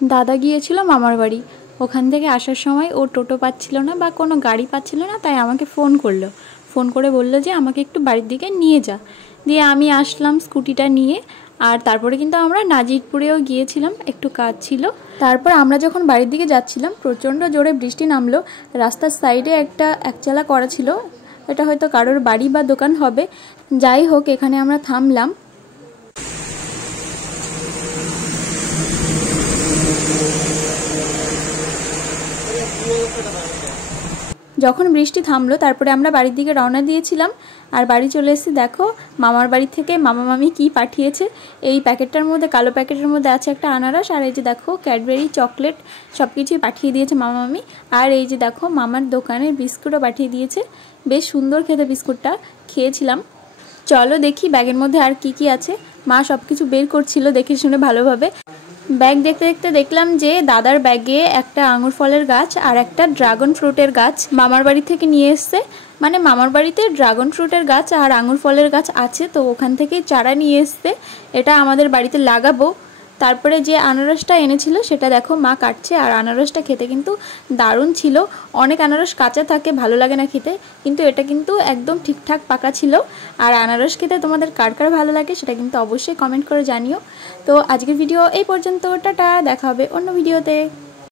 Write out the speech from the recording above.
দাদা গিয়েছিল মামার বাড়ি। ওখান থেকে আসার সময় ও টোটো পাচ্ছিল না বা কোনো গাড়ি পাচ্ছিল না, তাই আমাকে ফোন করলো। ফোন করে বললো যে আমাকে একটু বাড়ির দিকে নিয়ে যা। দিয়ে আমি আসলাম স্কুটিটা নিয়ে। আর তারপরে কিন্তু আমরা নাজিরপুরেও গিয়েছিলাম, একটু কাজ ছিল। তারপর আমরা যখন বাড়ির দিকে যাচ্ছিলাম প্রচণ্ড জোরে বৃষ্টি নামলো। রাস্তার সাইডে একটা একচালা করা ছিল, এটা হয়তো কারোর বাড়ি বা দোকান হবে। যাই হোক, এখানে আমরা থামলাম। যখন বৃষ্টি থামলো তারপরে আমরা বাড়ির দিকে রওনা দিয়েছিলাম। আর বাড়ি চলে এসেছি। দেখো মামার বাড়ি থেকে মামা মামি কি পাঠিয়েছে। এই প্যাকেটটার মধ্যে, কালো প্যাকেটের মধ্যে আছে একটা আনারস, আর এই যে দেখো ক্যাডবেরি, চকলেট সব কিছুই পাঠিয়ে দিয়েছে মামা মামি। আর এই যে দেখো মামার দোকানের বিস্কুটও পাঠিয়ে দিয়েছে। বেশ সুন্দর খেতে বিস্কুটটা, খেয়েছিলাম। চলো দেখি ব্যাগের মধ্যে আর কি কি আছে। মা সব কিছু বের করছিল দেখে শুনে ভালোভাবে। ব্যাগ দেখতে দেখতে দেখলাম যে দাদার ব্যাগে একটা আঙুর ফলের গাছ আর একটা ড্রাগন ফ্রুটের গাছ মামার বাড়ি থেকে নিয়ে এসছে। মানে মামার বাড়িতে ড্রাগন ফ্রুটের গাছ আর আঙুর ফলের গাছ আছে, তো ওখান থেকেই চারা নিয়ে এসছে। এটা আমাদের বাড়িতে লাগাবো। তারপরে যে আনারসটা এনেছিল সেটা দেখো মা কাটছে। আর আনারসটা খেতে কিন্তু দারুণ ছিল। অনেক আনারস কাঁচা থাকে, ভালো লাগে না খেতে, কিন্তু এটা কিন্তু একদম ঠিকঠাক পাকা ছিল। আর আনারস খেতে তোমাদের কার কার ভালো লাগে সেটা কিন্তু অবশ্যই কমেন্ট করে জানিও। তো আজকের ভিডিও এই পর্যন্ত, টাটা, দেখা হবে অন্য ভিডিওতে।